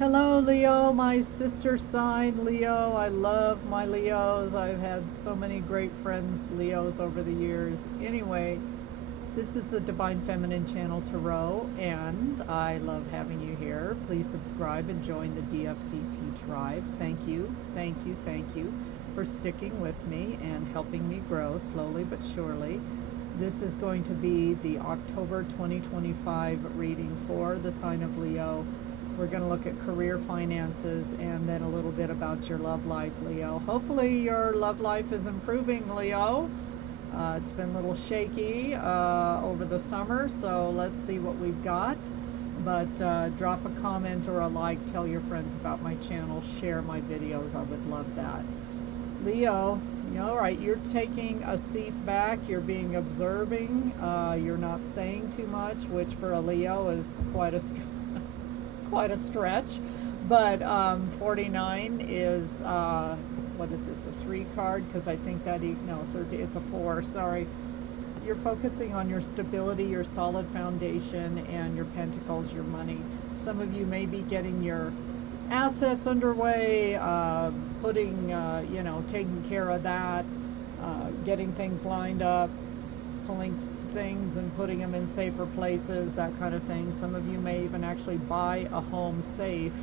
Hello, Leo, my sister sign, Leo. I love my Leos. I've had so many great friends, Leos, over the years. Anyway, this is the Divine Feminine Channel Tarot, and I love having you here. Please subscribe and join the DFCT tribe. Thank you, thank you, thank you for sticking with me and helping me grow slowly but surely. This is going to be the October 2025 reading for the sign of Leo. We're going to look at career, finances, and then a little bit about your love life, Leo. Hopefully your love life is improving, Leo. It's been a little shaky over the summer, so let's see what we've got. But drop a comment or a like, tell your friends about my channel, share my videos. I would love that. Leo, all right, you're taking a seat back, you're being observing, you're not saying too much, which for a Leo is quite a stretch, but 49 is, what is this, a 3 card? Because I think that, no, 30, it's a 4, sorry. You're focusing on your stability, your solid foundation, and your pentacles, your money. Some of you may be getting your assets underway, putting, taking care of that, getting things lined up, pulling things and putting them in safer places, that kind of thing. Some of you may even actually buy a home safe.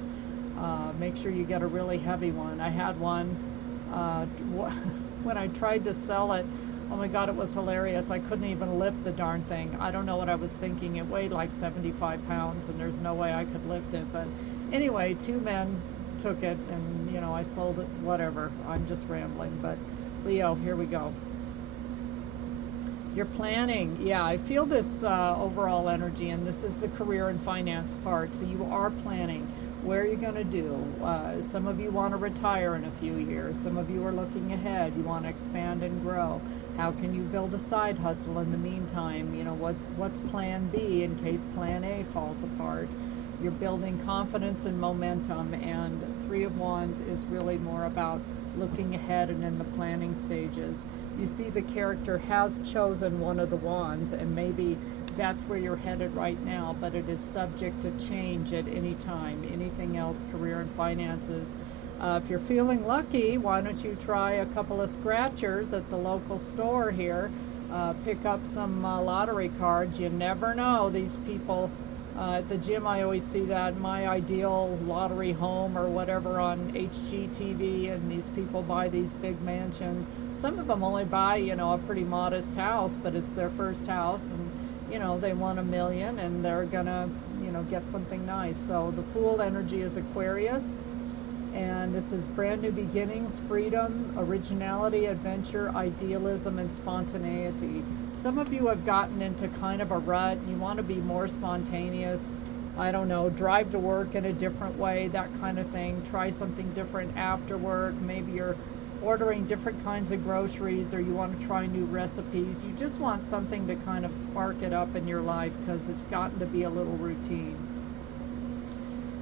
Make sure you get a really heavy one. I had one when I tried to sell it. Oh my God, it was hilarious. I couldn't even lift the darn thing. I don't know what I was thinking. It weighed like 75 pounds and there's no way I could lift it. But anyway, 2 men took it and, I sold it, whatever. I'm just rambling. But Leo, here we go. You're planning. Yeah, I feel this overall energy, and this is the career and finance part. So you are planning. Where are you going to do? Some of you want to retire in a few years. Some of you are looking ahead. You want to expand and grow. How can you build a side hustle in the meantime? What's plan B in case plan A falls apart? You're building confidence and momentum, and 3 of Wands is really more about looking ahead and in the planning stages. You see the character has chosen one of the wands, and maybe that's where you're headed right now, but it is subject to change at any time. Anything else, career and finances. If you're feeling lucky, why don't you try a couple of scratchers at the local store here. Pick up some lottery cards. You never know. These people at the gym, I always see that My Ideal Lottery Home or whatever on HGTV, and these people buy these big mansions. Some of them only buy, a pretty modest house, but it's their first house, and, they won $1 million, and they're gonna, get something nice. So the Fool energy is Aquarius, and this is brand new beginnings, freedom, originality, adventure, idealism, and spontaneity. Some of you have gotten into kind of a rut. You want to be more spontaneous. I don't know, drive to work in a different way, that kind of thing. Try something different after work. Maybe you're ordering different kinds of groceries, or you want to try new recipes. You just want something to kind of spark it up in your life because it's gotten to be a little routine.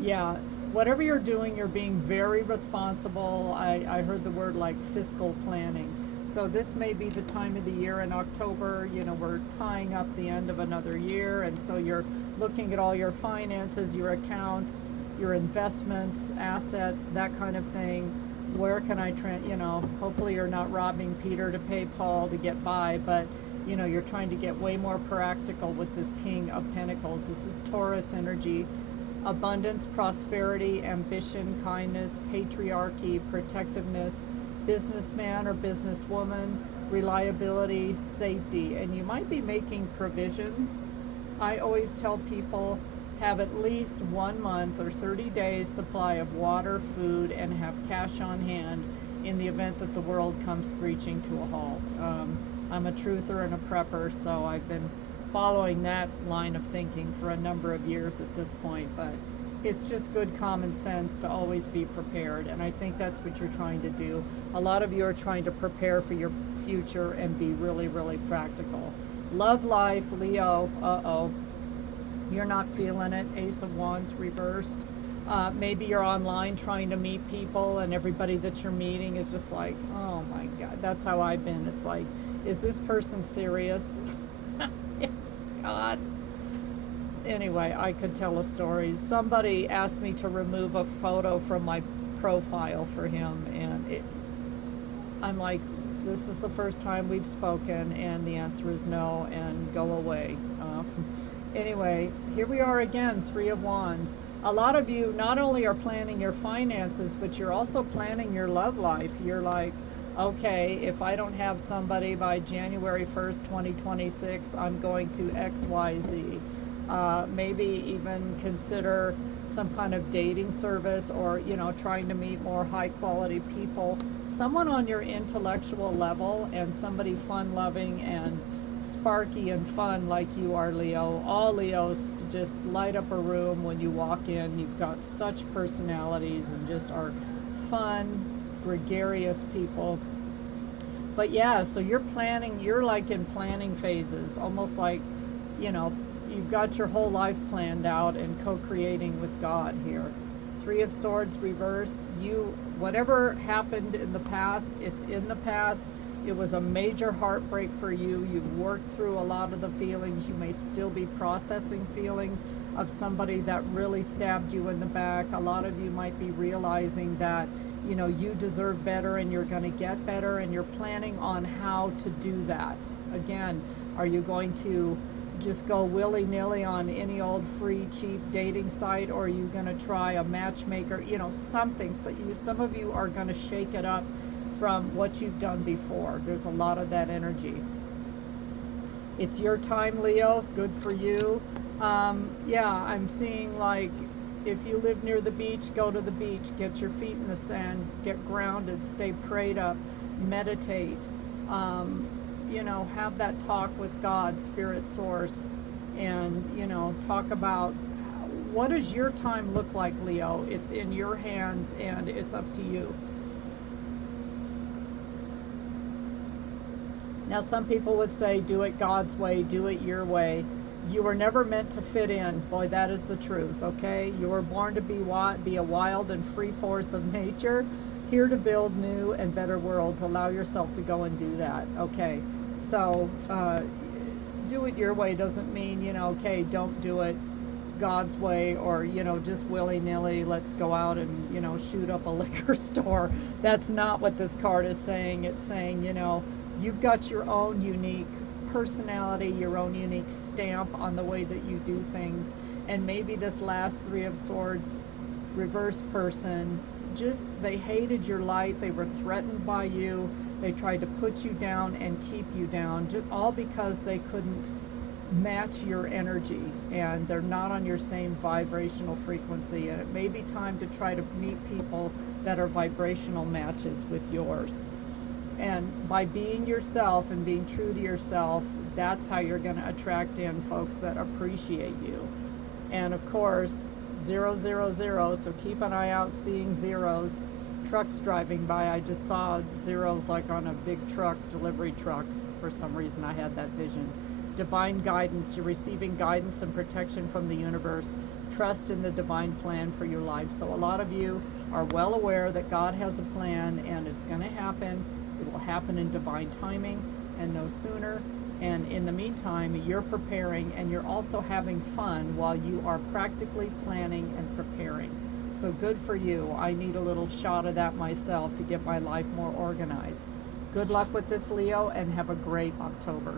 Yeah. Whatever you're doing, you're being very responsible. I heard the word like fiscal planning. So this may be the time of the year in October, we're tying up the end of another year, and so you're looking at all your finances, your accounts, your investments, assets, that kind of thing. Where can I, hopefully you're not robbing Peter to pay Paul to get by, but you're trying to get way more practical with this King of Pentacles. This is Taurus energy. Abundance, prosperity, ambition, kindness, patriarchy, protectiveness, businessman or businesswoman, reliability, safety. And you might be making provisions. I always tell people, have at least 1 month or 30 days supply of water, food, and have cash on hand in the event that the world comes screeching to a halt. I'm a truther and a prepper, so I've been following that line of thinking for a number of years at this point, but it's just good common sense to always be prepared, and I think that's what you're trying to do. A lot of you are trying to prepare for your future and be really, really practical. Love life, Leo, you're not feeling it. Ace of Wands reversed. Maybe you're online trying to meet people, and everybody that you're meeting is just like, oh my God, that's how I've been. It's like, is this person serious? God. Anyway, I could tell a story. Somebody asked me to remove a photo from my profile for him, and I'm like, this is the first time we've spoken, and the answer is no, and go away. Anyway, here we are again, Three of Wands. A lot of you not only are planning your finances, but you're also planning your love life. You're like, okay, if I don't have somebody by January 1st, 2026, I'm going to XYZ. Maybe even consider some kind of dating service, or, you know, trying to meet more high quality people. Someone on your intellectual level, and somebody fun loving and sparky and fun like you are, Leo. All Leos just light up a room when you walk in. You've got such personalities and just are fun, gregarious people. But yeah, so you're planning, you're like in planning phases, almost like, you know, you've got your whole life planned out and co-creating with God here. Three of Swords reversed. Whatever happened in the past, it's in the past. It was a major heartbreak for you. You've worked through a lot of the feelings. You may still be processing feelings of somebody that really stabbed you in the back. A lot of you might be realizing that, you know, you deserve better and you're going to get better, and you're planning on how to do that. Again, are you going to just go willy-nilly on any old free cheap dating site, or are you going to try a matchmaker, you know, something? So some of you are going to shake it up from what you've done before. There's a lot of that energy. It's your time, Leo. Good for you. Yeah, I'm seeing, like, if you live near the beach, go to the beach, get your feet in the sand, get grounded, stay prayed up, meditate, you know, have that talk with God, spirit source, and, you know, talk about what does your time look like, Leo. It's in your hands and it's up to you. Now, some people would say, do it God's way, do it your way. You were never meant to fit in. Boy, that is the truth, okay? You were born to be a wild and free force of nature, here to build new and better worlds. Allow yourself to go and do that, okay? So, do it your way doesn't mean, you know, okay, don't do it God's way, or, you know, just willy-nilly, let's go out and, you know, shoot up a liquor store. That's not what this card is saying. It's saying, you know, you've got your own unique personality, your own unique stamp on the way that you do things. And maybe this last Three of Swords reverse person, just, they hated your light. They were threatened by you. They tried to put you down and keep you down, just all because they couldn't match your energy, and they're not on your same vibrational frequency. And it may be time to try to meet people that are vibrational matches with yours. And by being yourself and being true to yourself, that's how you're going to attract in folks that appreciate you. And of course, 000, so keep an eye out seeing zeros. Trucks driving by, I just saw zeros like on a big truck, delivery truck. For some reason I had that vision. Divine guidance, you're receiving guidance and protection from the universe. Trust in the divine plan for your life. So a lot of you are well aware that God has a plan, and it's going to happen. It will happen in divine timing and no sooner. And in the meantime, you're preparing, and you're also having fun while you are practically planning and preparing. So good for you. I need a little shot of that myself to get my life more organized. Good luck with this, Leo, and have a great October.